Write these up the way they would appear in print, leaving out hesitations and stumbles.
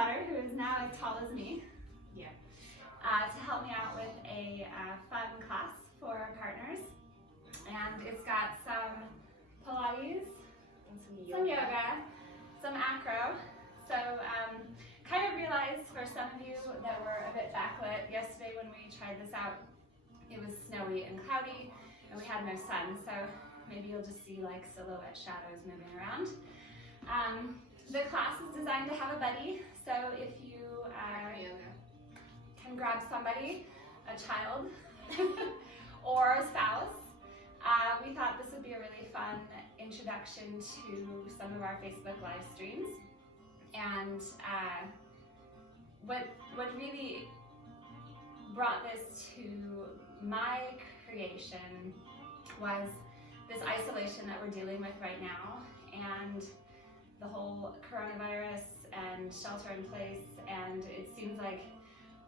daughter, who is now as tall as me, Yeah. to help me out with a fun class for our partners. And it's got some Pilates, some yoga, some Acro. So kind of realized for some of you that were a bit backlit yesterday when we tried this out, it was snowy and cloudy and we had no sun. So maybe you'll just see like silhouette shadows moving around. The class is designed to have a buddy. So if you can grab somebody, a child or a spouse, we thought this would be a really fun introduction to some of our Facebook live streams. And what really brought this to my creation was this isolation that we're dealing with right now, and the whole coronavirus and shelter in place, and it seems like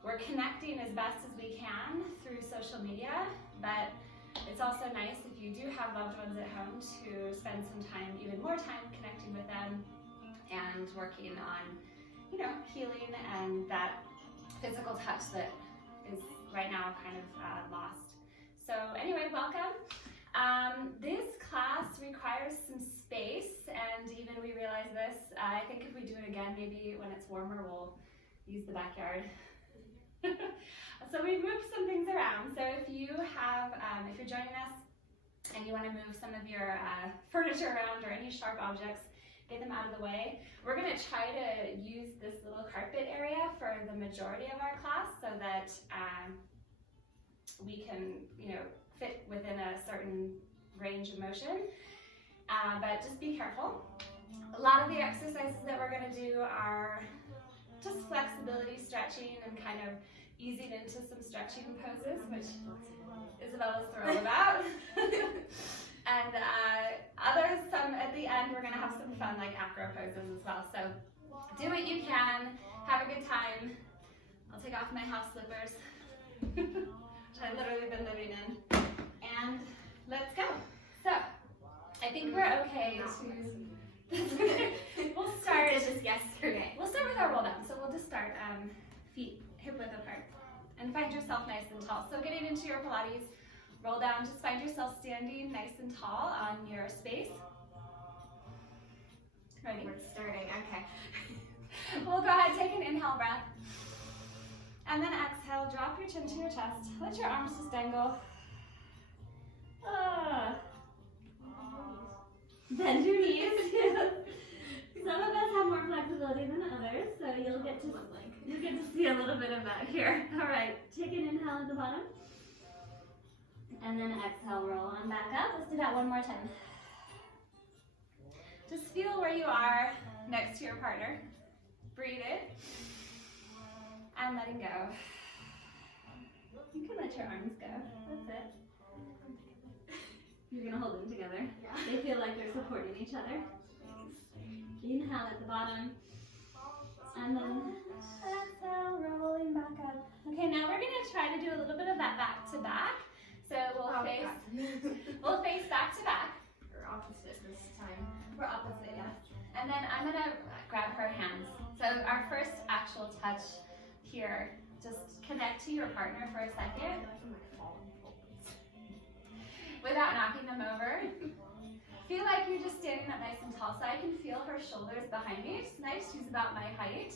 we're connecting as best as we can through social media, but it's also nice if you do have loved ones at home to spend some time, even more time, connecting with them and working on, you know, healing and that physical touch that is right now kind of lost. So anyway, welcome. This class requires some space, and even we realize this. I think if we do it again, maybe when it's warmer, we'll use the backyard. So we've moved some things around. So if you have, if you're joining us and you want to move some of your furniture around or any sharp objects, get them out of the way. We're going to try to use this little carpet area for the majority of our class so that we can, you know, fit within a certain range of motion. But just be careful. A lot of the exercises that we're going to do are just flexibility stretching and kind of easing into some stretching poses, which Isabella's thrilled about. And some at the end, we're going to have some fun like Acro poses as well. So do what you can, have a good time. I'll take off my house slippers, which I've literally been living in, and let's go. So I think we're okay to, we'll start Just yesterday. We'll start with our roll down. So we'll just start feet hip width apart and find yourself nice and tall. So getting into your Pilates roll down, just find yourself standing nice and tall on your space. Ready? We're starting, okay. We'll go ahead, take an inhale breath. And then exhale, drop your chin to your chest. Let your arms just dangle. Bend your knees. Some of us have more flexibility than others, so you'll get to see a little bit of that here. All right, take an inhale at the bottom. And then exhale, roll on back up. Let's do that one more time. Just feel where you are next to your partner. Breathe in. And letting go. You can let your arms go. That's it. You're going to hold them together. They feel like they're supporting each other. Inhale at the bottom. And then exhale, rolling back up. Okay, now we're going to try to do a little bit of that back to back. So we'll face back to back. Or opposite this time. We're opposite, yes. And then I'm gonna grab her hands. So our first actual touch here, just connect to your partner for a second. Without knocking them over. Feel like you're just standing up nice and tall. So I can feel her shoulders behind me. It's nice, she's about my height.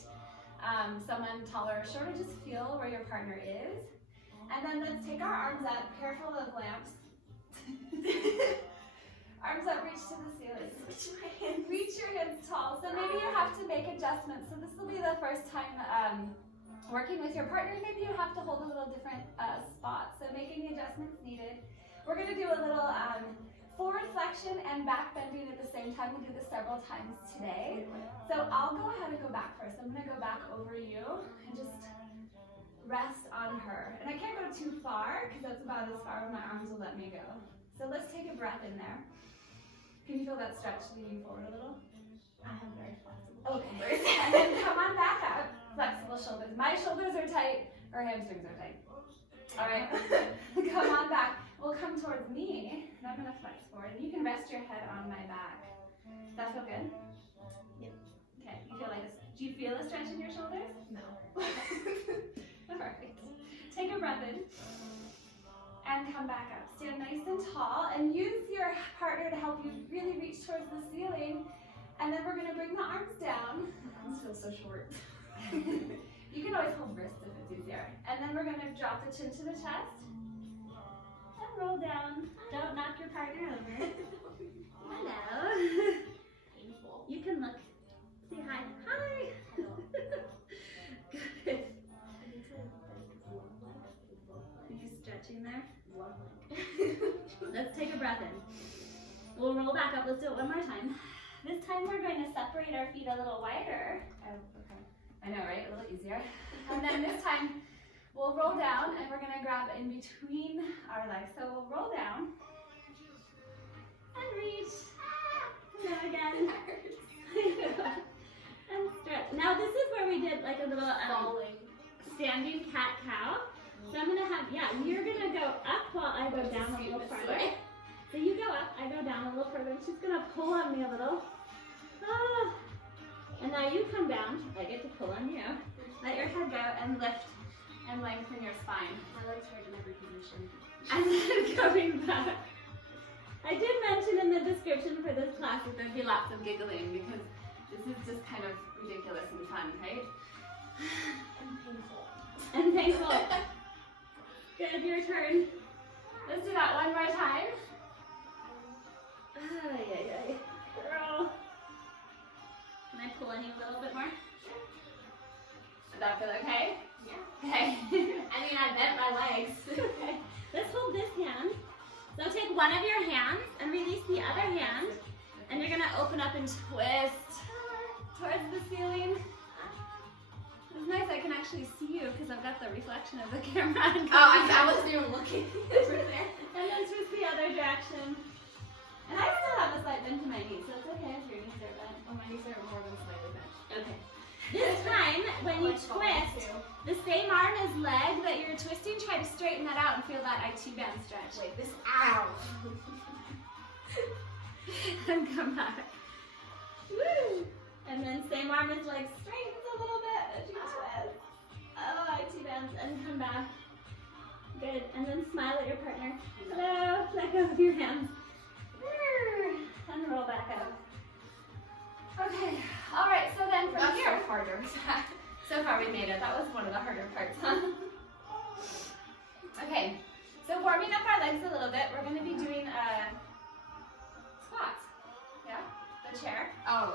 Someone taller or shorter, just feel where your partner is. And then let's take our arms up, careful of lamps. Arms up, reach to the ceiling. Reach your hips tall. So maybe you have to make adjustments. So this will be the first time working with your partner. Maybe you have to hold a little different spot. So making the adjustments needed. We're going to do a little forward flexion and back bending at the same time. We'll do this several times today. So I'll go ahead and go back first. I'm going to go back over you and just rest on her. And I can't go too far because that's about as far as my arms will let me go. So let's take a breath in there. Can you feel that stretch leaning forward a little? I have very flexible Okay. And then come on back up. Flexible shoulders. My shoulders are tight, her hamstrings are tight. All right. Come on back. We'll come towards me, and I'm going to flex forward. And you can rest your head on my back. Does that feel good? Yep. Okay. You feel like a Do you feel a stretch in your shoulders? No. Perfect. Take a breath in and come back up. Stand nice and tall and use your partner to help you really reach towards the ceiling. And then we're going to bring the arms down. This feels so short. You can always hold wrists if it's easier. And then we're going to drop the chin to the chest and roll down. Don't knock your partner over. Hello. Painful. You can look. Say hi. Hi. Good. Are you stretching there? Let's take a breath in. We'll roll back up. Let's do it one more time. This time we're going to separate our feet a little wider. Oh, okay. I know, right? A little easier. And then this time we'll roll down and we're going to grab in between our legs. So we'll roll down and reach. And then again. And stretch. Now this is where we did like a little standing cat-cow. So I'm going to have, you're going to go up while I go down a little further. So you go up, I go down a little further. And she's going to pull on me a little. Ah. And now you come down. I get to pull on you. Let your head go and lift and lengthen your spine. My legs hurt in every position. And then coming back. I did mention in the description for this class that there'd be lots of giggling because this is just kind of ridiculous and fun, right? And painful. And painful. Good, your turn. Let's do that one more time. Ay. Girl. Can I pull on you a little bit more? Does that feel okay? Yeah. Okay. I mean, I bent my legs. Okay. Let's hold this hand. So take one of your hands and release the other hand. And you're going to open up and twist towards the ceiling. It's nice I can actually see you because I've got the reflection of the camera. I wasn't even looking. And then twist the other direction. And I still have a slight bend to my knees, so it's okay if your knees are bent. Oh, my knees are more than slightly bent. Okay. This time, when you twist, the same arm as leg that you're twisting, try to straighten that out and feel that IT band stretch. Wait, this, ow. And come back. Woo! And then same arm as leg straightens a little bit as you twist. Oh, IT bands, and come back. Good, and then smile at your partner. Hello, let go of your hands. And roll back up. Okay, all right, so then from here. That's so harder. So far we made it. That was one of the harder parts, huh? Okay, so warming up our legs a little bit, we're going to be doing squats. Yeah, the chair. Oh,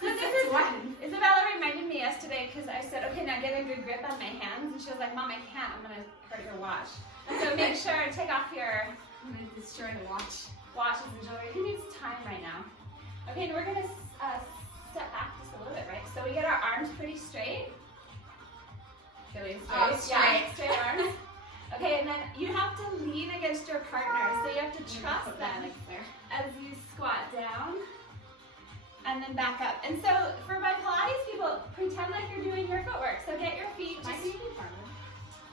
So this is one. Isabella reminded me yesterday because I said, okay, now get a good grip on my hands. And she was like, Mom, I can't. I'm going to hurt your watch. So make sure, take off your I'm going to destroy the watch. watches and jewelry. Who needs time right now? Okay, and we're going to step back just a little bit, right? So we get our arms pretty straight. Feeling straight? Straight. Yeah, straight arms. Okay, and then you have to lean against your partner. So you have to trust them as you squat down. And then back up. And so for my Pilates people, pretend like you're doing your footwork. So get your feet just Might be farther.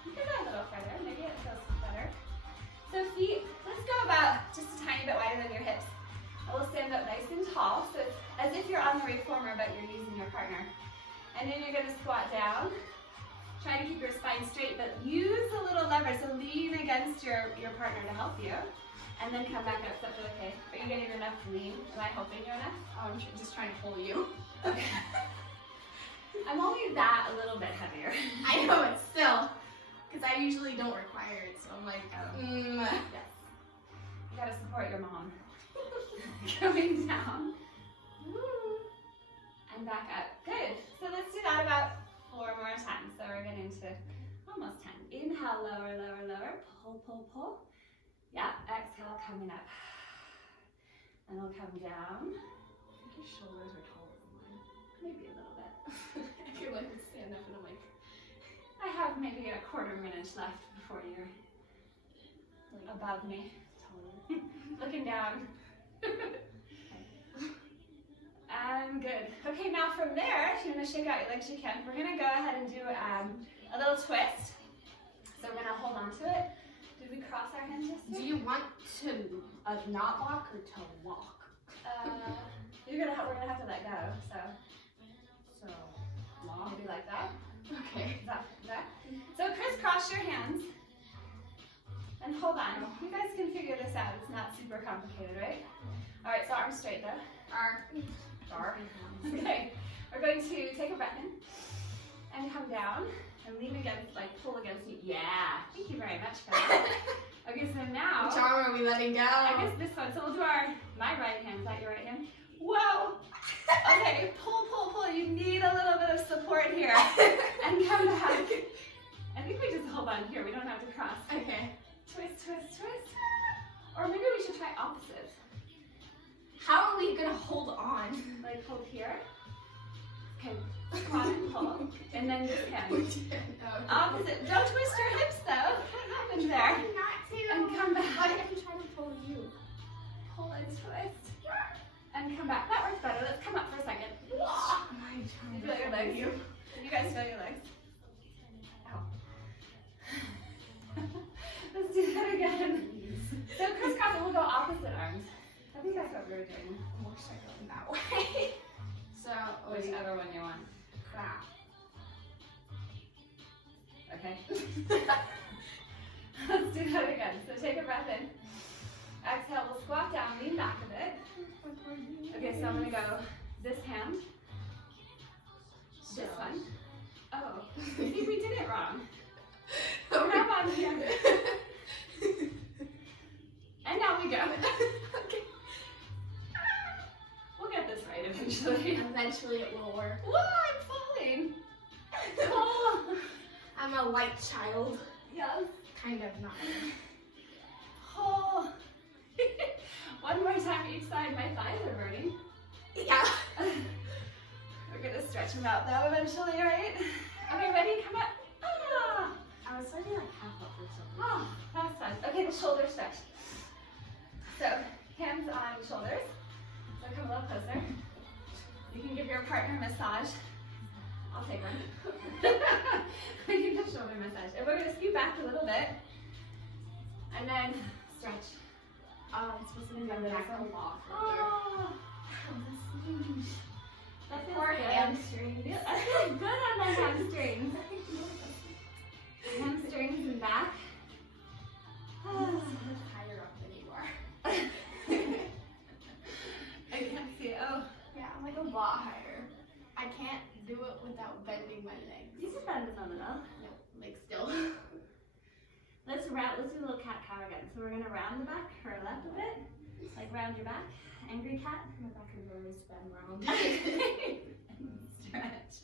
You can go a little further. Maybe it feels better. So feet, let's go about just a tiny bit wider than your hips. And we'll stand up nice and tall. So it's as if you're on the reformer, but you're using your partner. And then you're going to squat down. Try to keep your spine straight, but use a little lever. So lean against your partner to help you. And then come back up. Does that feel okay? Are you getting enough lean? Am I helping you enough? Oh, I'm just trying to pull you. Okay. I'm only that a little bit heavier. I know, it's still. Because I usually don't require it, so I'm like, Yes. You gotta support your mom. Coming down. Woo. And back up. Good. So let's do that about 4 more times. So we're getting to almost 10. Inhale, lower, lower, lower. Pull, pull, pull. Yeah, exhale, coming up. And we'll come down. I think your shoulders are taller than mine. Maybe a little bit. I feel like I stand up and I'm like, I have maybe a quarter minute left before you're above me. Looking down. And good. Okay, now from there, if you want to shake out your legs, you can. We're going to go ahead and do a little twist. So we're going to hold on to it. Did we cross our hands yesterday? do you want to not walk or to walk? We're gonna have to let go. So this out. It's not super complicated, right? All right, so arms straight though. Okay, we're going to take a breath in and come down and lean against, like pull against me. Yeah, thank you very much, guys. Okay, so now, which arm are we letting go? I guess this one. So we'll do my right hand. Is that your right hand? Whoa! Okay, pull, pull, pull. You need a little bit of support here. And come back. I think we just hold on here. We don't have to cross. Okay. Twist, twist, twist. Or maybe we should try opposite. How are we gonna hold on? Like hold here. Okay, come on and pull. And then this hand. Opposite. Don't twist your hips though. What happened there? Not to. And come back. Why did I try to pull you? Pull and twist. And come back. That works better. Let's come up for a second. You feel your legs? You guys feel your legs? Ow. Let's do that again. So crisscross and we'll go opposite arms. I think that's what we were doing. I wish I going that way. So, whichever one you want. That. Okay. Let's do that again. So take a breath in. Exhale, we'll squat down, lean back a bit. Okay, so I'm gonna go this hand, this one. Oh, see, we did it wrong. Grab on here. And now we go. Okay. We'll get this right eventually. Eventually it will work. Whoa, I'm falling. Oh. I'm a light child. Yes. Kind of not. Oh. One more time each side. My thighs are burning. Yeah. We're gonna stretch them out though eventually, right? Okay, ready? Come up. Ah. I was starting like half up or something. Oh, that's fun. Okay, the shoulder stretch. So, hands on shoulders. So come a little closer. You can give your partner a massage. I'll take one. We can do shoulder massage. And we're gonna scoot back a little bit. And then stretch. Oh, it's supposed to be back a lot further. Oh, that feels Or good. hamstrings. I feel good on the hamstrings. Hamstrings and back. I'm much higher up than you are. I can't see it. Oh. Yeah, I'm like a lot higher. I can't do it without bending my legs. You can bend them a little. No, like still. Let's do a little cat cow again. So we're gonna round the back, curl up a bit. Like round your back. Angry cat. My back is really spun round. Stretch.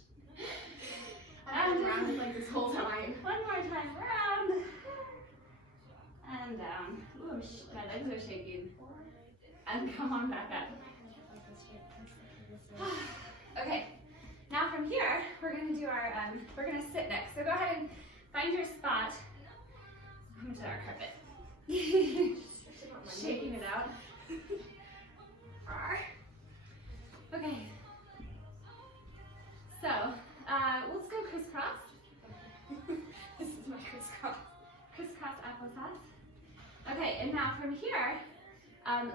I've been rounded like this whole time. One more time, round. And down. Ooh, my legs are shaking. And come on back up. Okay, now from here, we're gonna do our, we're gonna sit next. So go ahead and find your spot. Come to our carpet. Shaking it out. Okay. So, let's go crisscross. This is my crisscross. Crisscross applesauce. Okay, and now from here,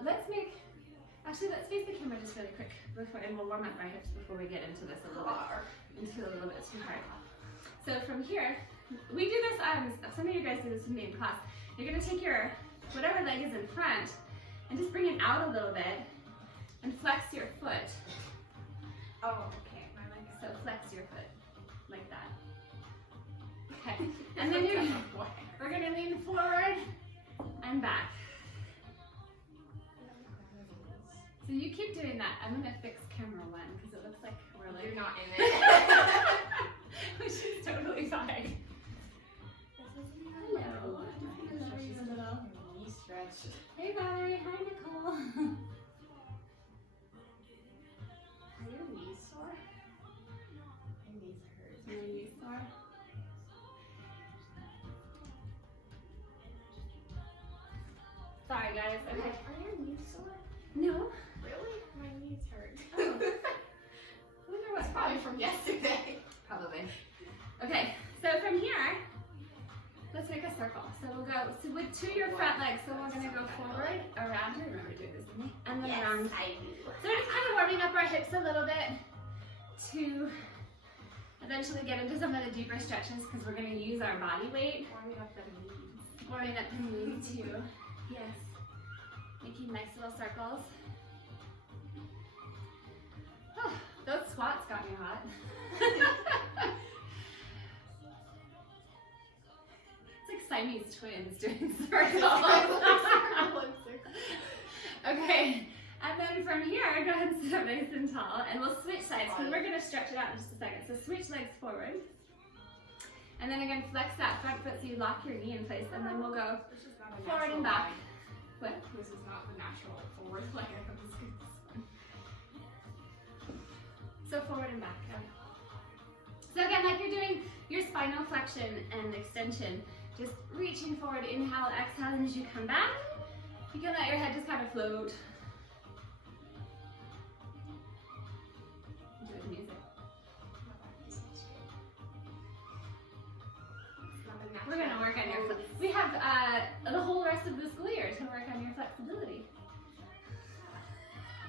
let's face the camera just really quick before, and we'll warm up our hips before we get into this a little bit too hard. So from here, we do this, some of you guys do this with me in class. You're gonna take your, whatever leg is in front, and just bring it out a little bit, and flex your foot. Oh, okay. My leg. So flex your foot, like that. Okay, and then we're gonna lean forward and back. So you keep doing that. I'm gonna fix camera one because it looks like we're like You're not in it. which is totally fine. Hello. Knee stretch. Hey Valerie. Hi Nicole. Are your knees sore? My knees hurt. Your knees sore? Sorry guys. Okay. Are your knees sore? No. Really? My knees hurt. Oh. I wonder what's Probably from yesterday. Probably. Okay, so from here, let's make a circle. So we'll go to your front leg. So we're gonna go forward, around. You remember doing this with me? And then around. I do. So we're just kind of warming up our hips a little bit to eventually get into some of the deeper stretches because we're gonna use our body weight. Warming up the knees. Warming up the knees too. Yes. Making nice little circles. Oh, those squats got me hot. It's like Siamese twins doing circles. Okay, and then from here, go ahead and sit up nice and tall, and we'll switch sides, because we're going to stretch it out in just a second. So switch legs forward. And then again, flex that front foot so you lock your knee in place, and then we'll go forward and back. What? This is not the natural forward leg. I'm just gonna do this one. So forward and back. Okay. So again, like you're doing your spinal flexion and extension, just reaching forward, inhale, exhale, and as you come back, you can let your head just kind of float. Enjoy the music. We're gonna work on your, we have the whole rest of the school year to work on your flexibility.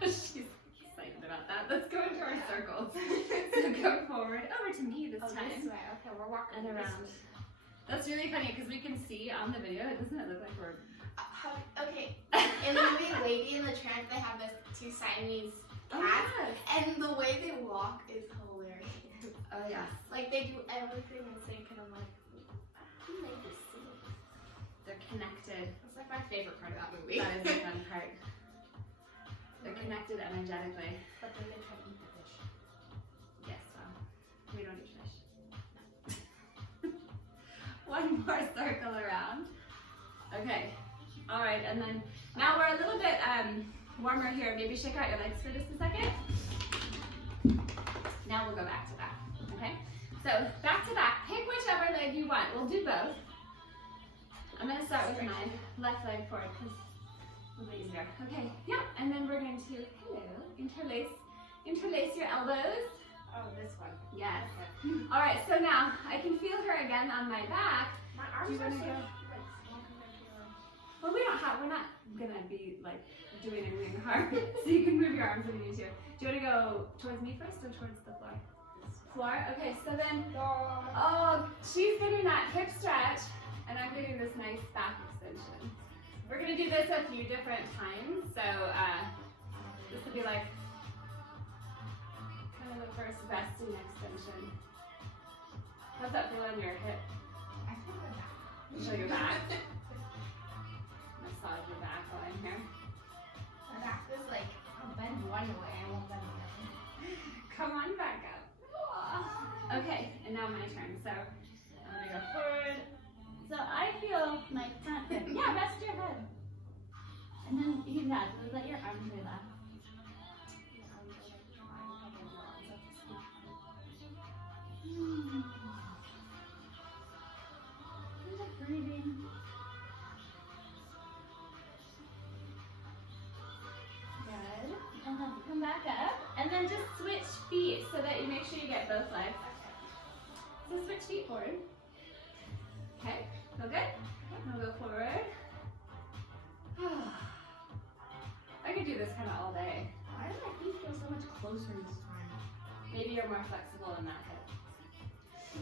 She's excited about that. Let's go into our circles. So go forward, over to me this time. This way. Okay, we're walking And around. That's really funny because we can see on the video, doesn't it look like we're... Okay, in the movie Lady in the Tramp, they have those two Siamese cats, and the way they walk is hilarious. Oh yeah. Like they do everything in sync, and I'm like, who made this scene? They're connected. That's like my favorite part of that movie. That is the fun part. They're connected energetically. But then they try to eat the fish. Yes, well, we don't eat fish. One more circle around. Okay. All right, and then now we're a little bit warmer here. Maybe shake out your legs for just a second. Now we'll go back to back, okay? So back to back, pick whichever leg you want. We'll do both. I'm gonna start with my left leg forward because it's a little easier. Okay, yeah, and then we're going to, interlace your elbows. Oh, this one. Yes. All right, so now I can feel her again on my back. My arms are so Well, we're not gonna be like doing anything hard, so you can move your arms if you need to. Do you want to go towards me first or towards the floor? Floor? Okay, so then, oh, she's getting that hip stretch, and I'm getting this nice back extension. We're gonna do this a few different times, so this will be like kind of the first resting extension. How's that feel on your hip? I feel my back. Show your back. Massage your back while I'm here. My back is like, I'll bend one way, I won't bend the other. Come on back up. Okay, and now my turn. So I'm gonna go forward. So I feel my front hip. Yeah, rest your head. And then you can let your arms relax. Just breathing. Good. And then come back up. And then just switch feet so that you make sure you get both legs. So switch feet forward. Okay, feel good? Now go forward. I could do this kind of all day. Why do my feet feel so much closer this time? Maybe you're more flexible in that hip.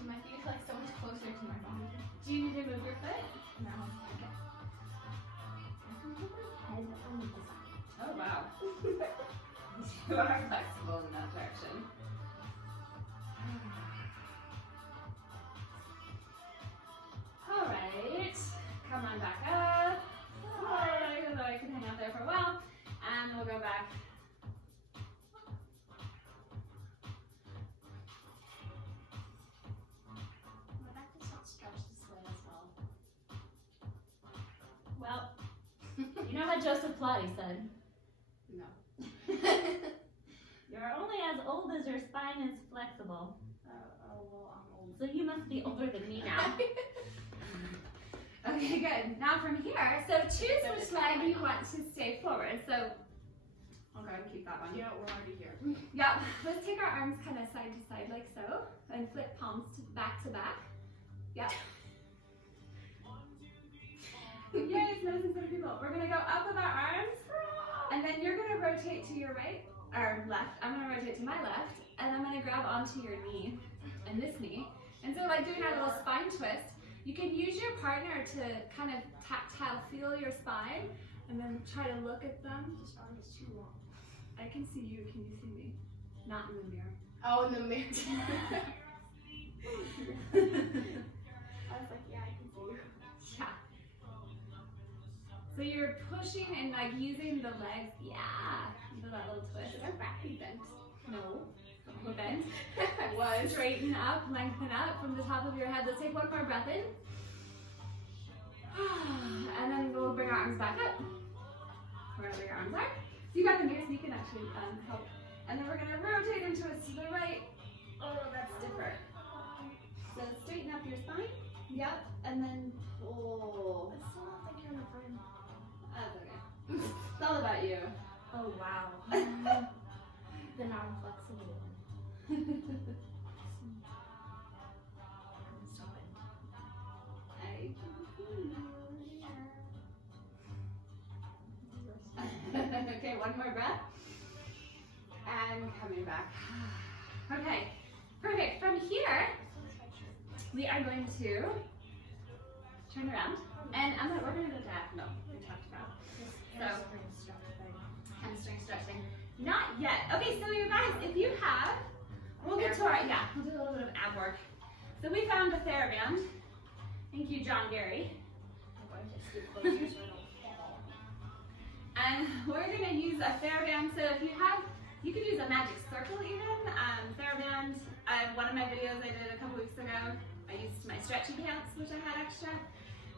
My feet feel like so much closer to my body. Do you need to move your foot? No. I can put my head on the side. Oh wow. You are flexible in that direction. All right, come on back up. Alright, although I can hang out there for a while. And we'll go back. My back does not stretch this way as well. Well, you know what Joseph Pilates said? No. You're only as old as your spine is flexible. Well, I'm old. So you must be older than me now. Okay, good. Now from here, so choose which leg you want to stay forward. So I'll go ahead and keep that one. Yeah, we're already here. Yeah, let's take our arms kind of side to side like so, and flip palms to back. Yep. Yay, it's nice and some people. We're gonna go up with our arms, and then you're gonna rotate to your right, or left. I'm gonna rotate to my left, and I'm gonna grab onto your knee, and this knee. And so like doing our little spine twist, you can use your partner to kind of tactile feel your spine, And then try to look at them. This arm is too long. I can see you. Can you see me? Not in the mirror. Oh, in the mirror. I was like, yeah, I can see you. Yeah. So you're pushing and like using the legs. Yeah. Do that little twist. Should my back be bent? No. Don't bend. I was. Straighten up, lengthen up from the top of your head. Let's take one more breath in. And then we'll bring our arms back up. We're gonna bring our arms up. So you got them here, so you can actually help. And then we're gonna rotate and twist to the right. Oh, that's different. So straighten up your spine. Yep. And then pull. I still don't think you're in the front. That's okay. It's all about you. Oh, wow. The non-flexible one. Okay, one more breath. And coming back. Okay, perfect. From here, we are going to turn around. And we're going to go to no, we talked about. So, hamstring stretching. Not yet. Okay, so you guys, if you have, we'll get to our, we'll do a little bit of ab work. So we found a TheraBand. Thank you, John Gary. And we're going to use a TheraBand. So if you have, you could use a magic circle even. TheraBand, one of my videos I did a couple weeks ago, I used my stretchy pants, which I had extra.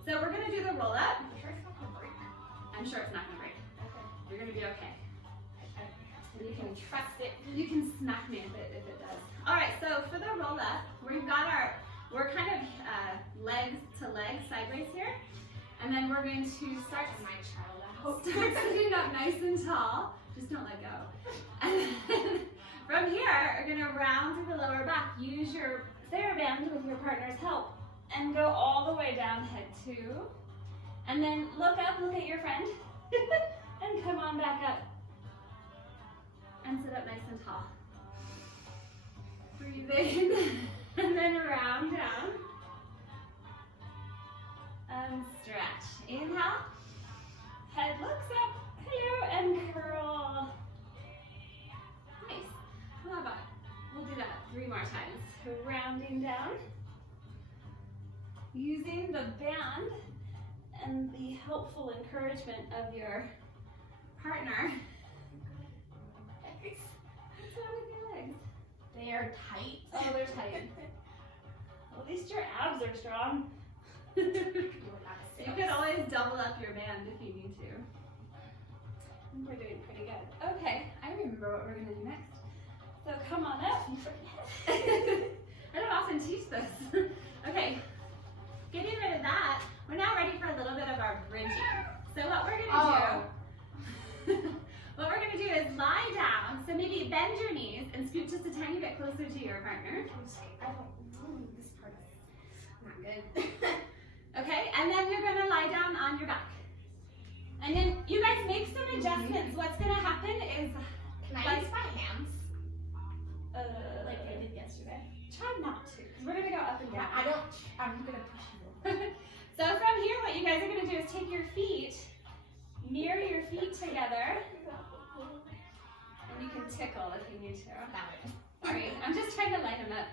So we're going to do the roll up. I'm sure it's not going to break. Okay. You're going to be okay. You can trust it. You can smack me if it does. All right, so for the roll up, we're kind of legs to legs sideways here. And then we're going to start sitting up nice and tall. Just don't let go. And then from here, we're going to round through the lower back. Use your TheraBand with your partner's help. And go all the way down, head two. And then look up, look at your friend. And come on back up. And sit up nice and tall. Breathe in. And then round down. And stretch. Inhale. Head looks up. Hello. And curl. Nice. How about, we'll do that 3 more times. So rounding down. Using the band and the helpful encouragement of your partner. What's wrong with your legs? They are tight. Oh, they're tight. At least your abs are strong. You could always double up your band if you need to. I think we're doing pretty good. Okay, I remember what we're going to do next. So come on up. I don't often teach this. Okay, getting rid of that, we're now ready for a little bit of our bridging. So what we're going to do, what we're going to do is lie down. So maybe bend your knees and scoot just a tiny bit closer to your partner. This part is not good. Okay, and then you're going to lie down on your back. And then you guys make some adjustments. What's going to happen is... Can I use my hands? Like I did yesterday. Try not to, because we're going to go up and down. I'm going to push you. So from here, what you guys are going to do is take your feet, mirror your feet together, and you can tickle if you need to. Sorry, I'm just trying to light them up.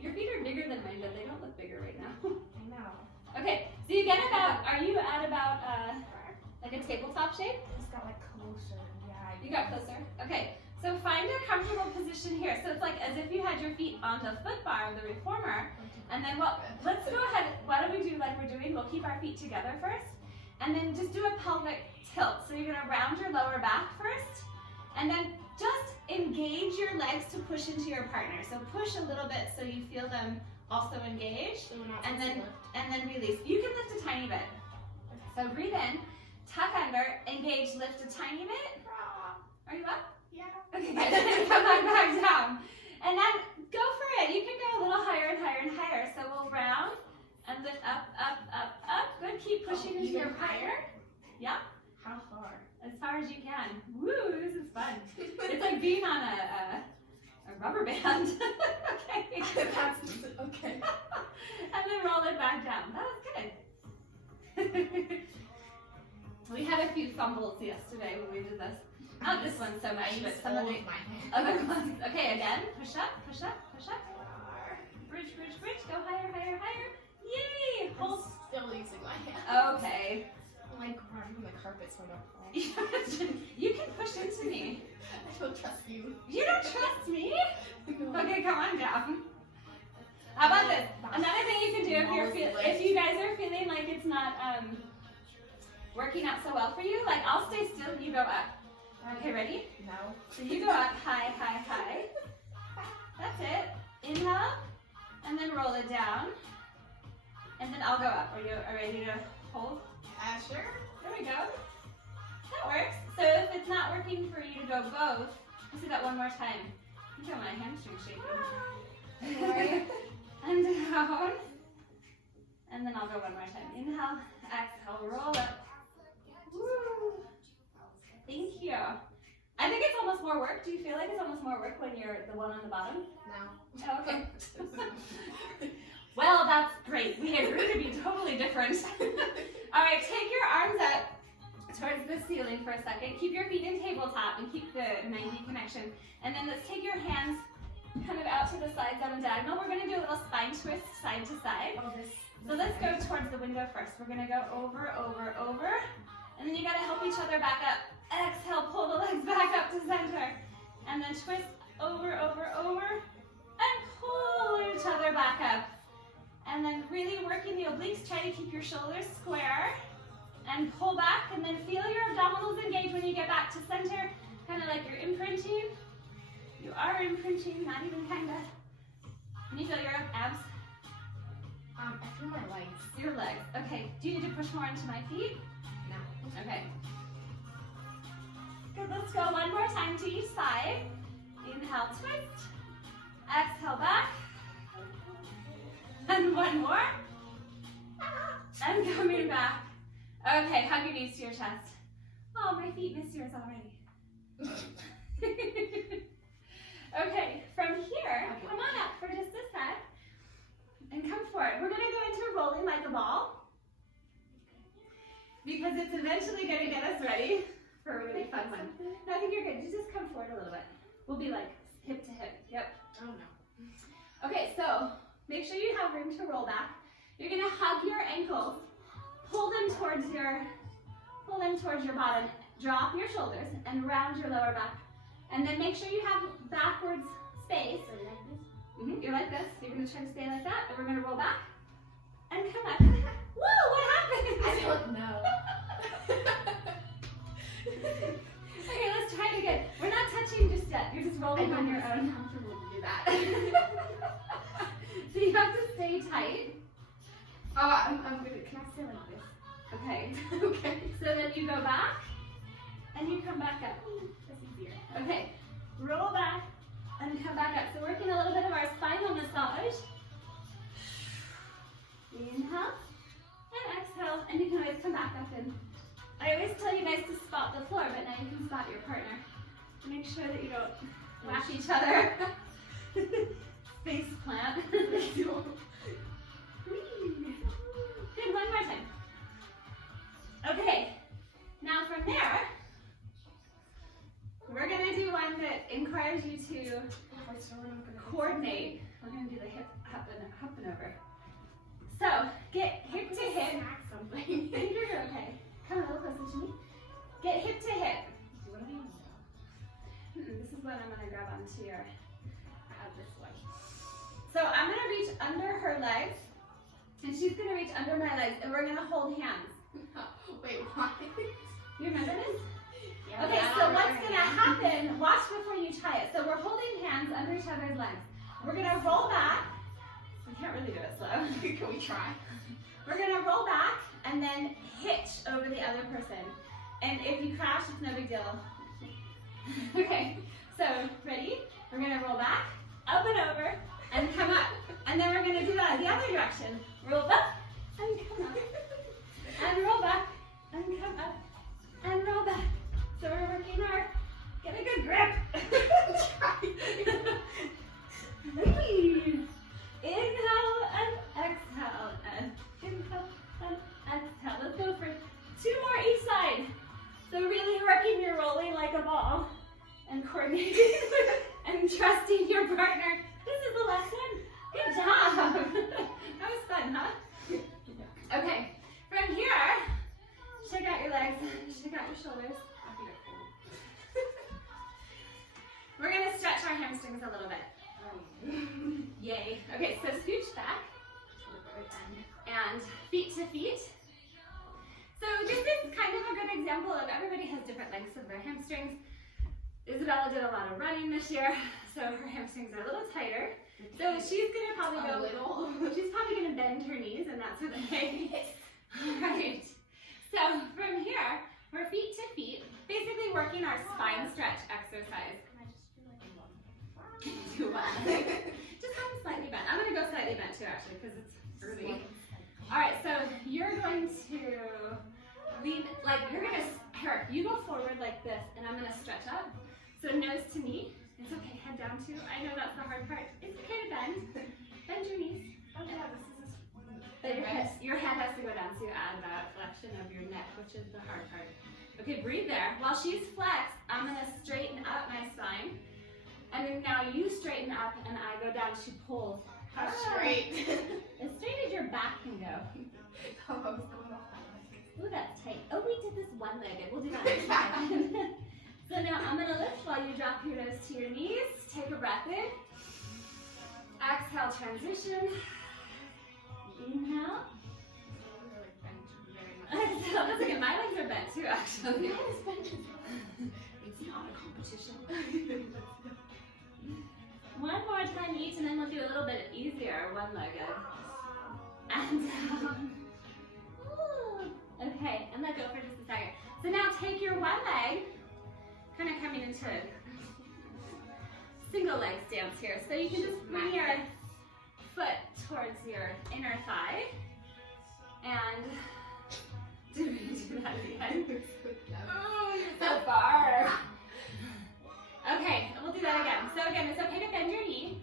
Your feet are bigger than mine, but they don't look bigger right now. I know. Okay, so you get about, are you at about like a tabletop shape? I just got like closer. Yeah. You got closer? Okay, so find a comfortable position here. So it's like as if you had your feet on the foot bar of the reformer. And then let's go ahead, why don't we do like we're doing, we'll keep our feet together first. And then just do a pelvic tilt. So you're gonna round your lower back first. And then just engage your legs to push into your partner. So push a little bit so you feel them also engaged. So we're not And then release. You can lift a tiny bit. So breathe in, tuck under, engage, lift a tiny bit. Are you up? Yeah. Okay, good. Then come back down. And then go for it. You can go a little higher and higher and higher. So we'll round and lift up, up, up, up. Good. Keep pushing into your partner. Yeah. How far? As far as you can. Woo, this is fun. It's like being on a rubber band. Okay. That's okay. And then roll it back down. That was good. We had a a few fumbles yesterday when we did this. Not this one so much, but some of the my hand. other ones. Okay, again. Push up, push up, push up. Bridge, bridge, bridge. Go higher, higher, higher. Yay! Hold. Still using my hand. Okay. My arm from the carpet so I don't fall. You can push into me. I don't trust you. You don't trust me? No. Okay, come on down. How about this? Another thing you can do if you guys are feeling like it's not working out so well for you, like I'll stay still and you go up. Okay, ready? No. So you go up, high, high, high. That's it. Inhale, and then roll it down. And then I'll go up. Are you ready to hold? Sure. There we go. That works. So if it's not working for you to go both, let's do that one more time. You feel my hamstring shaking. And down. And then I'll go one more time. Inhale, exhale, roll up. Woo. Thank you. I think it's almost more work. Do you feel like it's almost more work when you're the one on the bottom? No. Oh, okay. Well, that's great. We agree to be totally different. All right, take your arms up towards the ceiling for a second. Keep your feet in tabletop and keep the 90 connection. And then let's take your hands kind of out to the sides on a diagonal. We're going to do a little spine twist side to side. So let's go towards the window first. We're going to go over, over, over. And then you got to help each other back up. Exhale, pull the legs back up to center. And then twist over, over, over. And pull each other back up. And then really working the obliques. Try to keep your shoulders square. And pull back. And then feel your abdominals engage when you get back to center. Kind of like you're imprinting. You are imprinting, not even kind of. Can you feel your abs? I feel my legs. Your legs. Okay. Do you need to push more into my feet? No. Okay. Good. Let's go one more time to each side. Inhale, twist. Exhale, back. And one more. And coming back. Okay, hug your knees to your chest. Oh, my feet miss yours already. Okay, from here, come on up for just a sec. And come forward. We're going to go into rolling like a ball. Because it's eventually going to get us ready for a really fun one. No, I think you're good. You just come forward a little bit. We'll be like hip to hip. Yep. Oh no. Okay, so make sure you have room to roll back. You're going to hug your ankles. Pull them towards your bottom. Drop your shoulders and round your lower back. And then make sure you have backwards space. You're like this. You're going to try to stay like that. And we're going to roll back. And come up. Whoa, what happened? I don't know. Okay, let's try it again. We're not touching just yet. You're just rolling on your own. I'm comfortable to do that. So you have to stay tight. Oh, I'm good. Can I stay like this? Okay. Okay. So then you go back. And you come back up. That's easier. Okay, roll back and come back up. So working a little bit of our spinal massage. Inhale and exhale, and you can always come back up. And I always tell you guys to spot the floor, but now you can spot your partner. Make sure that you don't whack each other. Face plant. Good, one more time. Okay, now from there, we're going to do one that inquires you to coordinate. We're going to do the hip up and over. So, get hip to hip. Something. You're okay. Come a little closer to me. Get hip to hip. This is what I'm going to grab onto your, this one. So I'm going to reach under her legs, and she's going to reach under my legs, and we're going to hold hands. Wait, what? You remember this? Yeah, Okay, so what's going to happen, watch before you try it. So we're holding hands under each other's legs. We're going to roll back. We can't really do it slow. Can we try? We're going to roll back and then hitch over the other person. And if you crash, it's no big deal. Okay, so ready? We're going to roll back, up and over, and come up. And then we're going to do that the other direction. Roll back and come up. And roll back and come up. And roll back. So we're working our, get a good grip. Inhale and exhale. And inhale and exhale. Let's go for 2 more each side. Yay. Okay, so scooch back. And feet to feet. So this is kind of a good example of everybody has different lengths of their hamstrings. Isabella did a lot of running this year, so her hamstrings are a little tighter. So she's gonna probably she's probably gonna bend her knees, and that's okay. Right. So from here, we're feet to feet, basically working our spine stretch exercise. Do what? Just come slightly bent. I'm gonna go slightly bent too, actually, because it's early. All right, so you're going to lean, like you're gonna, here, you go forward like this, and I'm gonna stretch up. So nose to knee. It's okay, head down too. I know that's the hard part. It's okay to bend. Bend your knees. Oh yeah, this is But your head has to go down, so you add that flexion of your neck, which is the hard part. Okay, breathe there. While she's flexed, I'm gonna straighten up my spine. And then now you straighten up, and I go down to pull. how straight. As straight as your back can go. Oh, I was going off that way. Ooh, that's tight. Oh, we did this one-legged. We'll do that next time. So now I'm gonna lift while you drop your nose to your knees. Take a breath in. Exhale, transition. Inhale. Exhale. That's okay. My legs are bent too, actually. It's not a competition. One more time each, and then we'll do a little bit easier, one-legged. And down. Okay, and let go for just a second. So now take your one leg, kind of coming into single leg stance here. So you can just bring your foot towards your inner thigh. And do we do that again? Oh, you're so far. Okay, we'll do that again. So again, it's okay to bend your knee.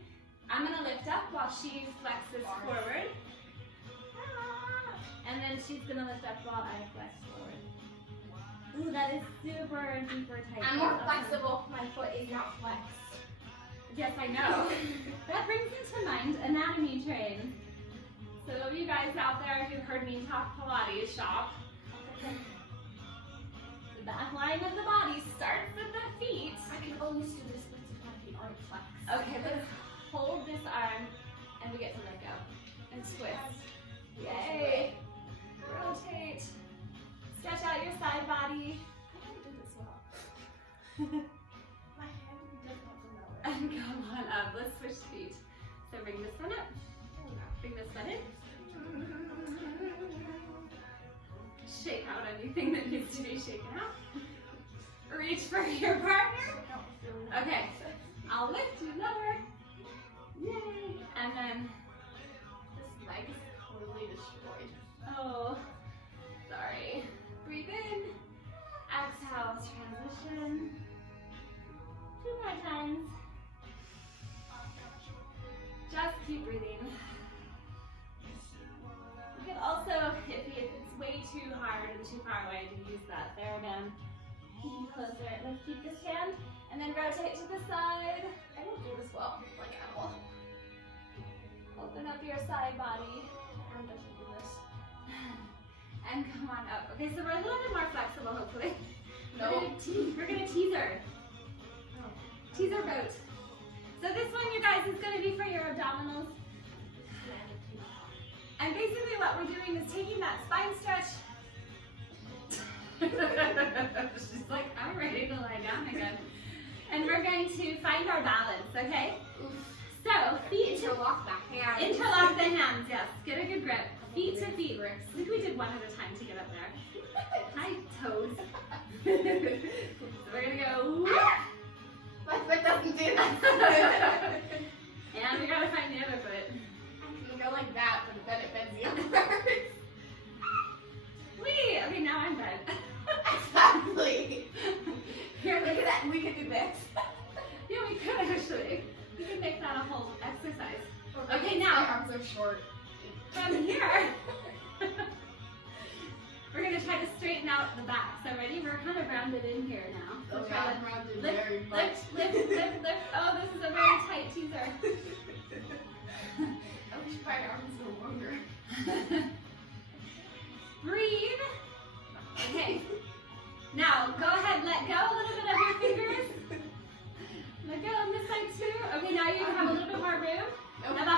I'm gonna lift up while she flexes forward. And then she's gonna lift up while I flex forward. Ooh, that is super duper tight. I'm more flexible. My foot is not flexed. Yes, I know. That brings me to mind anatomy train. So you guys out there who heard me talk Pilates shop, the back line of the body starts with the feet. I can always do this with my feet aren't flexed. Okay, let's hold this arm and we get to let go. And twist. Yay! Rotate. Stretch out your side body. I can't do this well. My hand does not go nowhere. And come on up. Let's switch feet. So bring this one up. Bring this one in. Shake out anything that needs to be shaken out. Reach for your partner. Okay. I'll lift you lower. Yay. And then This leg is totally destroyed. oh, sorry. Breathe in. Exhale, transition. 2 more times. Just keep breathing. You can also, if it's way too hard and too far away, to use that TheraBand. Keep you closer. Let's keep this hand and then rotate to the side. I don't do this well, like at all. Open up your side body. My arm doesn't do this. And come on up. Okay, so we're a little bit more flexible, hopefully. No. We're gonna tease her. Oh. Tease her boat. So this one, you guys, is gonna be for your abdominals. And basically what we're doing is taking that spine stretch. She's like, I'm ready to lie down again. And we're going to find our balance, okay? Oof. So, feet to Interlock the hands. interlock the hands, yes. Get a good grip. Feet to feet. I think we did one at a time to get up there. Hi, toes. So we're gonna go. My foot doesn't do that. And we gotta find the other foot. I can go like that, but then it bends the other. Whee! Okay, now I'm done. Exactly. Here, Look at that. We can do this. yeah, we could actually. We could make that a whole exercise. Okay, now my arms are short. From here, we're gonna try to straighten out the back. So ready? We're kind of rounded in here now. So Okay, try I'm rounded to very much. lift. Oh, this is a very tight teaser. I wish my arms were longer. Breathe. Okay. Now, go ahead, let go a little bit of your fingers. Let go on this side too. Okay, now you have a little bit more room. Nope. Now the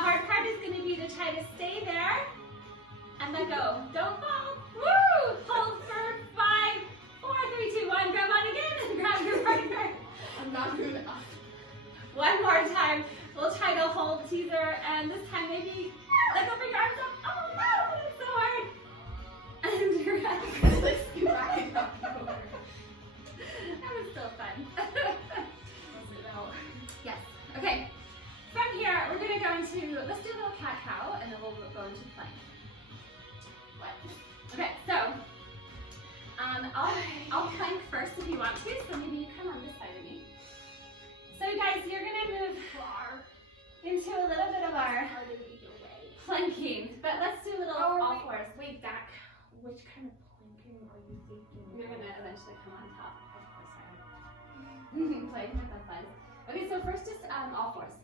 And this time maybe like open your arms up. Oh no, it's so hard. And rest. Let's go back and up. That was so fun. Yes. Okay. From here, we're gonna go into, let's do a little cat-cow, and then we'll go into plank. What? Okay, so, I'll plank first if you want to, so maybe you come on this side of me. So you guys, you're gonna move into a little bit of our planking, but let's do a little all fours. Wait, back. Which kind of planking are you thinking? You're gonna eventually come on top. Of course I am. Playing with the fun. Okay, so first just all fours.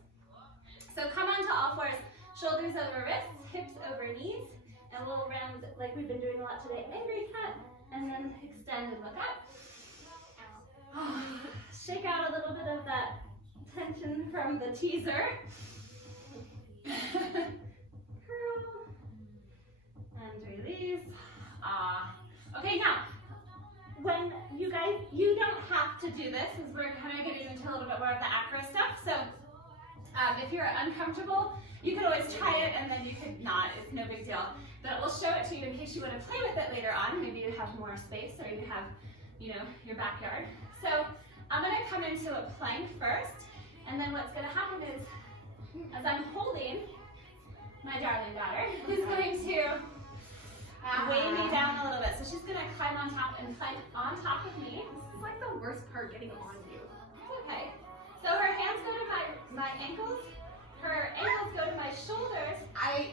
So come onto all fours, shoulders over wrists, hips over knees, and we'll round like we've been doing a lot today. Angry cat, and then extend and look up. Shake out a little bit of that tension from the teaser. Curl and release. Okay, now when you guys, you don't have to do this, as we're kind of getting into a little bit more of the acro stuff. So if you're uncomfortable, you could always try it, and then you could not. It's no big deal. But we'll show it to you in case you want to play with it later on. Maybe you have more space, or you have, you know, your backyard. So I'm going to come into a plank first, and then what's going to happen is, as I'm holding my darling daughter, who's going to weigh me down a little bit. So she's going to climb on top and climb on top of me. This is like the worst part, getting on you. Okay. So her hands go to my ankles. Her ankles go to my shoulders.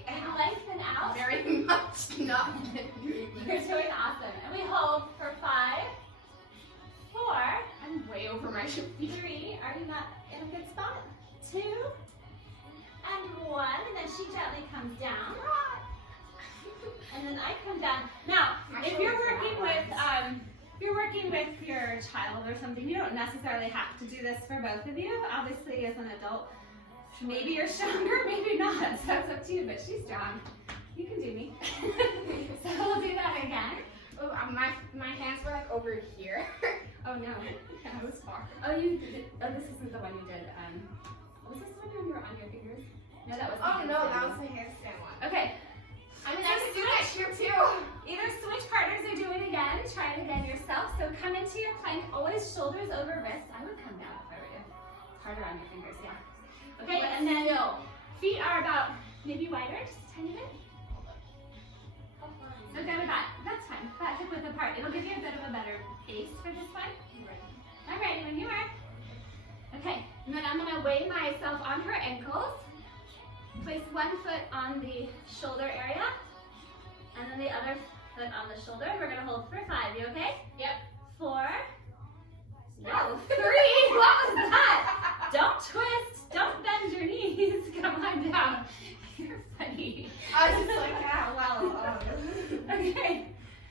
And lengthen out. Very much not. You're doing awesome. And we hold for 5, 4. I'm way over my shoulder. 3. Are you not in a good spot? 2. And 1. And then she gently comes down. And then I come down. Now, if you're working with your child or something, you don't necessarily have to do this for both of you. Obviously, as an adult, maybe you're stronger, maybe not. So it's up to you, but she's strong. You can do me. So we'll do that again. Oh, my hands were like over here. Oh no. That was far. Oh, you did. Oh, this isn't the one you did. Was this the one when you were on your fingers? No, that was. Oh no, that was the handstand one. Okay. I mean, I can do that here too. Either switch partners or do it again. Try it again yourself. So come into your plank, always shoulders over wrists. I would come down if I were you. It's harder on your fingers, yeah. Okay, and then feet are about maybe wider, just a tiny bit. So go to that. That's fine. That hip width apart. It'll give you a bit of a better pace for this one. All right, when you are. Okay, and then I'm gonna weigh myself on her ankles. Place one foot on the shoulder area, and then the other foot on the shoulder. We're gonna hold for 5. You okay? Yep. 4. No, 3. What was that? Don't twist. Don't bend your knees. Come on down. You're funny. I was just like, yeah, well. Okay.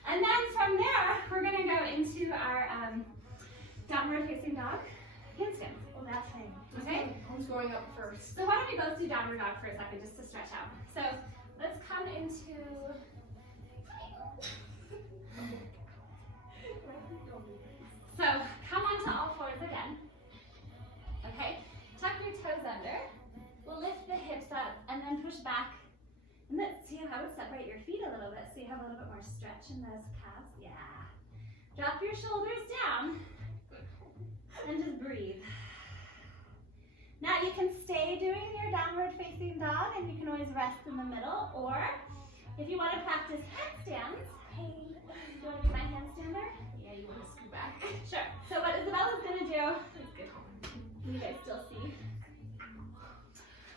And then from there, we're gonna go into our downward facing dog handstand. Well, that's fine. Okay. Who's going up first? So why don't we both do downward dog for a second, just to stretch out. So let's come into. So come onto all fours again. Okay. Tuck your toes under. We'll lift the hips up and then push back. And let's see how I would separate your feet a little bit so you have a little bit more stretch in those calves. Yeah. Drop your shoulders down and just breathe. Now you can stay doing your downward facing dog, and you can always rest in the middle, or if you want to practice handstands, hey, do you want to be my handstander? Yeah, you want to scoot back. Sure. So what Isabella's going to do, Let's get home. can you guys still see?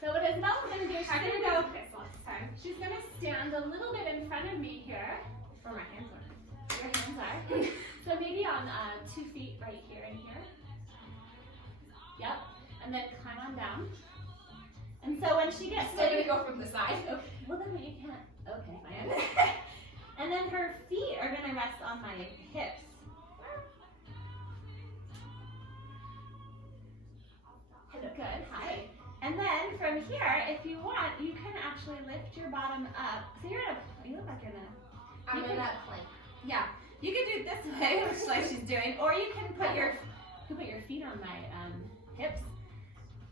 So what Isabella's going to do, she's going to go, sorry, she's going to stand a little bit in front of me here. Where my hands are. Your hands are. So maybe on 2 feet right here and here. Yep. And then climb on down. And so when she gets Still gonna go from the side. Okay. Well then you can't. Okay, fine. And then her feet are gonna rest on my hips. Good. Hi. And then from here, if you want, you can actually lift your bottom up. So you're in a. You look like you're in a. I'm in that plank. Yeah. You can do it this way, which like she's doing, or you can put your feet on my hips.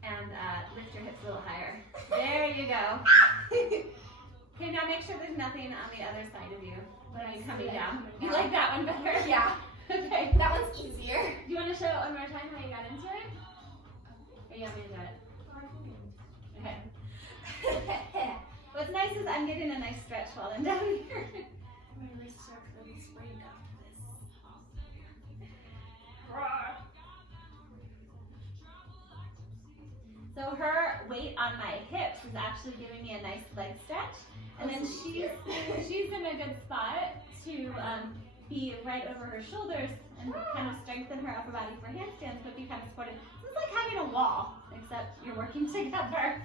and lift your hips a little higher. There you go. Okay, now make sure there's nothing on the other side of you when you're coming down. You like that one better? Yeah. Okay. That one's easier. Do you want to show it one more time how you got into it? Or you want me to do it? Okay. What's nice is I'm getting a nice stretch while I'm down here. My wrists are really sprained after this. So her weight on my hips is actually giving me a nice leg stretch. And then she's in a good spot to be right over her shoulders and kind of strengthen her upper body for handstands, but be kind of supported. So it's like having a wall, except you're working together.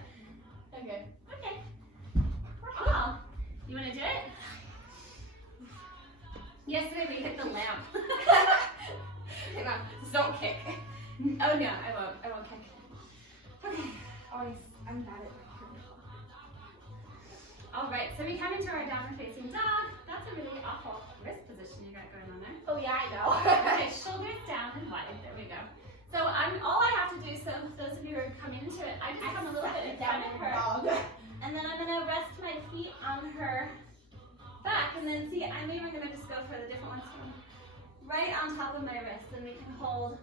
Okay. Okay. Cool. You want to do it? Yesterday we hit the lamp. Hang on. Just don't kick. Oh no, I won't kick. Okay. I'm bad at All right, so we come into our downward facing dog. That's a really awful wrist position you got going on there. Oh yeah, I know. Okay, shoulders down and wide. There we go. So all I have to do, so those of you who are coming into it, I just come a little bit in front of her. And then I'm gonna rest my feet on her back. And then see, I'm even gonna just go for the different ones right on top of my wrist. And we can hold,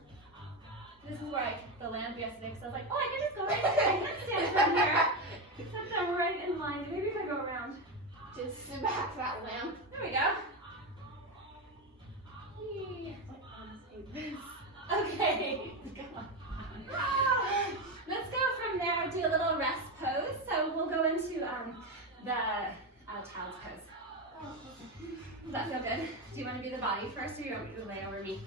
this is where I kicked the lamp yesterday, because I was like, oh, I can just go right into my handstand from here. Except I'm right in line. Maybe if I go around. Just back that lamp. There we go. Okay. Let's go from there. Do a little rest pose. So we'll go into the child's pose. Does that feel good? Do you want to do the body first, or you want me to lay over me?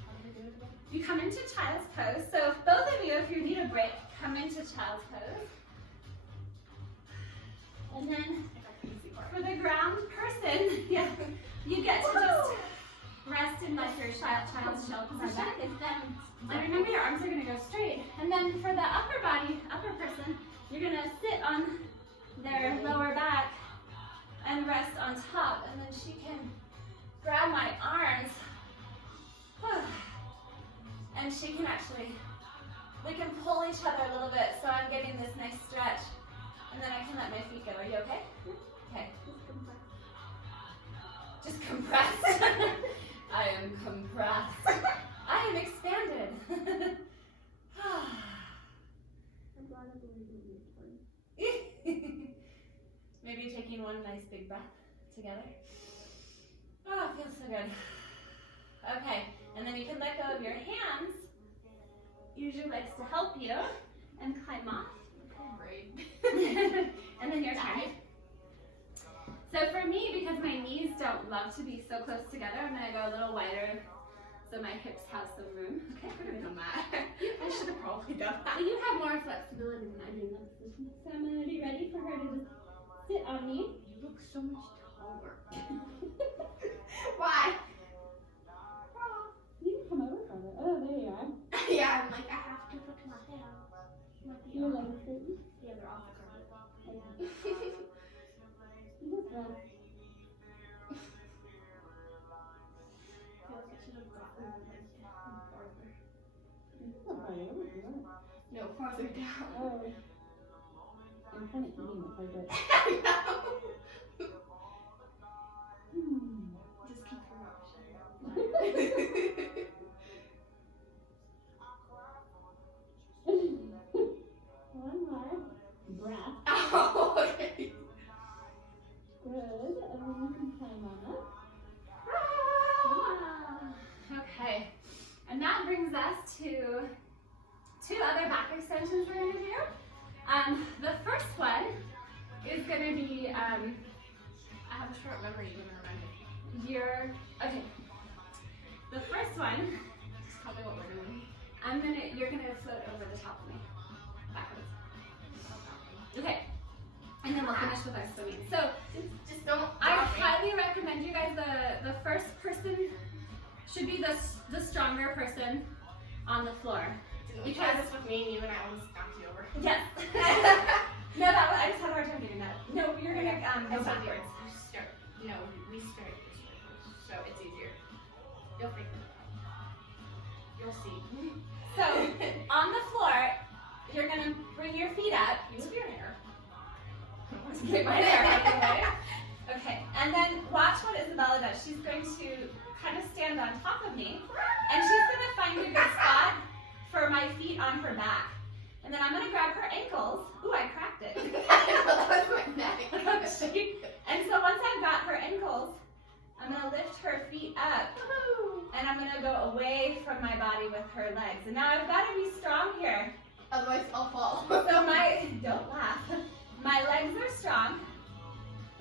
You come into child's pose. So if both of you, if you need a break, come into child's pose. And then for the ground person, yeah, you get to just rest in like your child's shell position. And remember your arms are gonna go straight. And then for the upper body, upper person, you're gonna sit on their lower back and rest on top. And then she can grab my arms. And she can actually, we can pull each other a little bit. So I'm getting this nice stretch. And then I can let my feet go. Are you okay? Okay. Just compressed. I am compressed. I am expanded. Maybe taking one nice big breath together. Oh, it feels so good. Okay, and then you can let go of your hands. Use your legs to help you and climb off. And then your turn. So for me, because my knees don't love to be so close together, I'm gonna go a little wider so my hips have some room. Okay, we're gonna do that. I should have probably done that. So you have more flexibility than I do in that position. So I'm gonna be ready for her to just sit on me. You look so much taller. Why? You can come over further. Oh, there you are. Yeah, I'm like, I have to put my hair. Your legs straighten. Yeah, they're off the carpet. You just rest. I feel like I should have gotten farther. Oh, No, farther down. I'm kind of eating the carpet. I know. Just keep your mouth shut. One more breath. Oh, okay. Good. And then you can climb on up. Okay. And that brings us to two other back extensions we're going to do. The first one is going to be, I have a short memory, you're gonna remind me. okay. The first one, Just tell me what we're doing. you're gonna float over the top of me, backwards. Okay. And then we'll finish with our swimming. So Just don't. I drop me. highly recommend you guys, the first person should be the stronger person on the floor. Didn't we try this with me and you and I almost knocked you over? Yes. No, I just had a hard time getting that. No, you're gonna go backwards. No, we start this way first, so it's easier. You'll see. So on the floor, you're gonna bring your feet up. You move your hair. Get my hair out of the way. Okay, and then watch what Isabella does. She's going to kind of stand on top of me, and she's gonna find a good spot for my feet on her back. And then I'm gonna grab her ankles. Ooh, I cracked it. That was my neck. And so once I've got her ankles, I'm gonna lift her feet up, and I'm gonna go away from my body with her legs. And now I've gotta be strong here. Otherwise, I'll fall. So don't laugh. My legs are strong,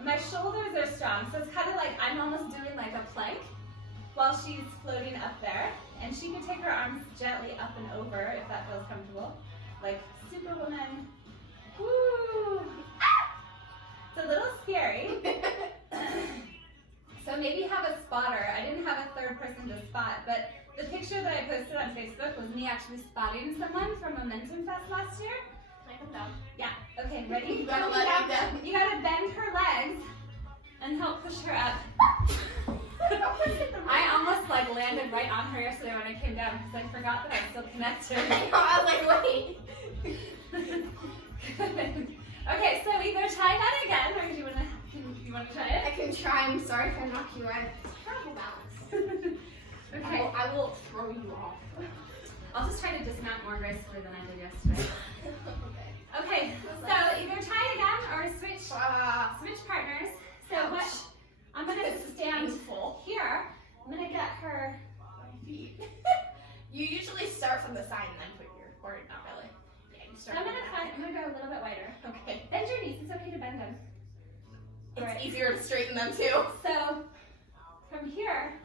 my shoulders are strong. So it's kind of like I'm almost doing like a plank while she's floating up there. And she can take her arms gently up and over if that feels comfortable. Like Superwoman. Woo! It's a little scary. So maybe have a spotter. I didn't have a third person to spot, but the picture that I posted on Facebook was me actually spotting someone from Momentum Fest last year. Can I come down? Yeah. Okay, ready? You gotta let her down. You gotta bend her legs and help push her up. I almost like landed right on her yesterday when I came down because I forgot that I'm still connected. I was like, wait. Okay, so either try that again, or do you wanna try it? I can try. I'm sorry if I knock you out. It's terrible balance. Okay. I will throw you off. I'll just try to dismount more gracefully than I did yesterday. Okay, so either try it again or switch partners. So what I'm gonna stand here. I'm gonna get her feet. You usually start from the side and then put your, or not really. Yeah, you start. I'm gonna go a little bit wider. Okay. Bend your knees. It's okay to bend them. It's easier to straighten them too. So from here,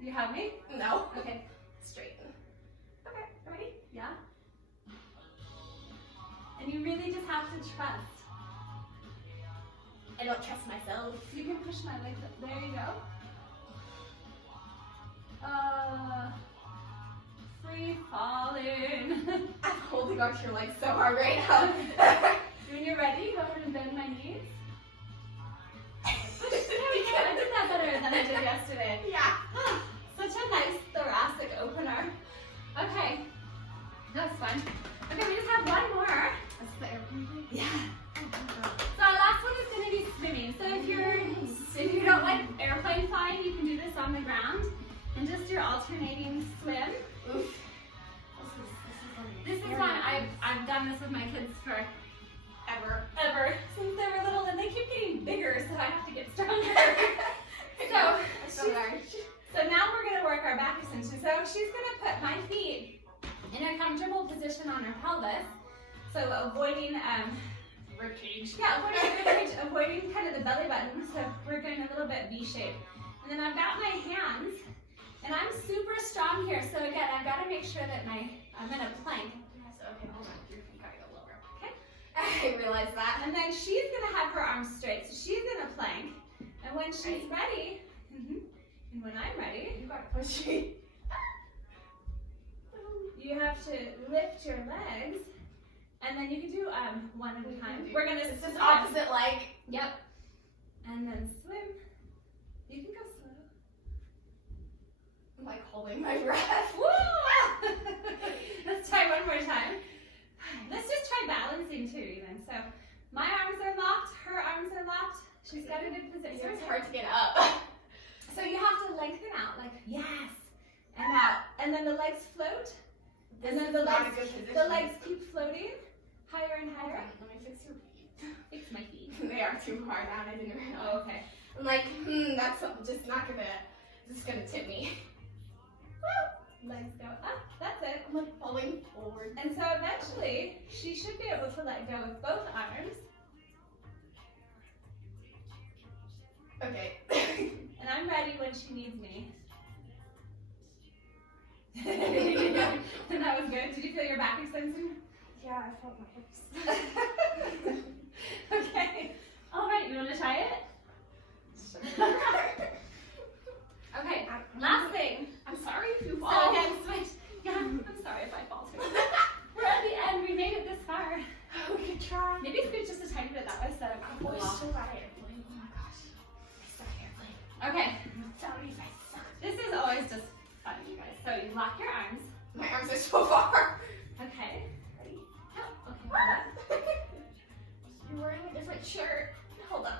you have me? No. Okay. Straighten. Okay. Ready? Yeah. And you really just have to trust. I don't trust myself. You can push my legs up. There you go. Free falling. I'm holding onto your legs so hard right now. When you're ready, go ahead and bend my knees. There we go. I did that better than I did yesterday. Yeah. Such a nice thoracic opener. Okay. That was fun. Okay, we just have one more. That's the airplane thing? Yeah. So our last one is going to be swimming. So if you don't like airplane flying, you can do this on the ground and just your alternating swim. Oof. This is one I've done this with my kids for ever since they were little, and they keep getting bigger, so I have to get stronger. So now we're going to work our back extension. So she's going to put my feet in a comfortable position on her pelvis. So avoiding Ribcage. Yeah, avoiding ribcage, avoiding kind of the belly button. So we're going a little bit V-shape. And then I've got my hands, and I'm super strong here. So again, I've got to make sure that I'm in a plank. Okay, hold on. Your feet gotta go lower. Okay. I realized that. And then she's going to have her arms straight. So she's in a plank. And when she's ready, and when I'm ready, You gotta push me. you have to lift your legs. And then you can do one at a time. We're going to It's just swim. opposite leg. Yep. And then swim. You can go slow. I'm like holding my breath. Woo! Let's try one more time. Let's just try balancing too even. So my arms are locked, her arms are locked. She's got a good position. It's hard to get up. So you have to lengthen out like yes. And out. And then the legs float. And then the legs keep floating higher and higher. Let me fix your feet. Fix my feet. They are too far down. I didn't realize. Oh, okay. I'm like, that's just gonna tip me. Legs go up. That's it. I'm like falling forward. And so eventually, she should be able to let go with both arms. Okay. And I'm ready when she needs me. And that was good. Did you feel your back extension? Yeah, I felt my hips. Okay. All right, you want to try it? Okay, last thing. I'm sorry if you fall. So again, switch. Yeah, I'm sorry if I fall too. We're at the end. We made it this far. We could try. Maybe switch just a tiny bit that way so that it can pull off. So bad at airplane. Oh my gosh. I suck at airplane. Okay. Sorry if I suck. This is always just fun, you guys. So you lock your arms. My arms are so far. Okay. Ready? wearing a different shirt. Hold on.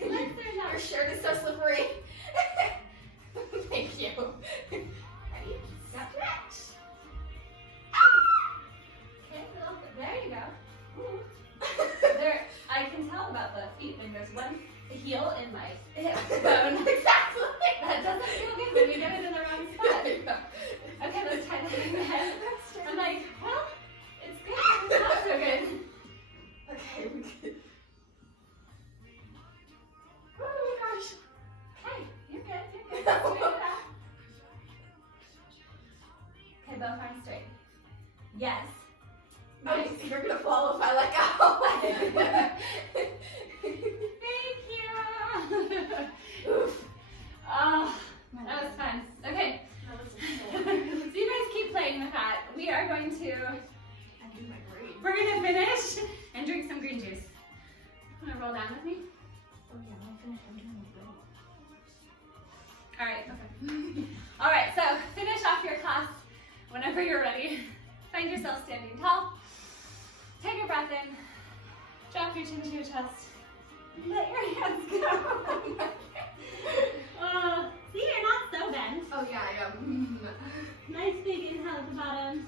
Legs are not. Your shirt is so slippery. Thank you. Ready? Stretch. Okay, well, there you go. Ooh. There, I can tell about the feet when there's one heel in my hip bone. Exactly. That doesn't feel good when you get it in the wrong spot. Okay, let's try that again. I'm like, well, it's good, but it's not so good. Okay, we good. Oh gosh. Okay, you're good, you're good. Straighten it out. Okay, both arms straight. Yes. Nice. You're gonna fall if I let go. Thank you. Oof. Oh, that was fun. Okay. So you guys keep playing with that. We are going to, we're going to finish and drink some green juice. Want to roll down with me? Oh yeah, I'm finished. I'm doing my brain. All right, okay. All right, so finish off your class whenever you're ready. Find yourself standing tall. Take a breath in. Drop your chin to your chest. Let your hands go. Oh, see, you're not so bent. Oh yeah, I am. Nice big inhale at the bottom.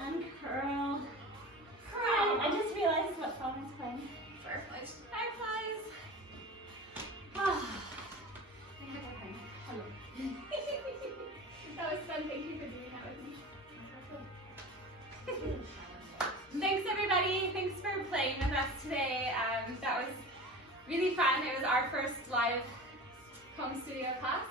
And curl. Curl. I just realized what song is playing. Fireflies. Fireflies. Oh. I think I'm crying. Hello. That was fun. Thank you for doing that with me. Thanks everybody. Thanks for playing with us today. That was really fun. It was our first live home studio class.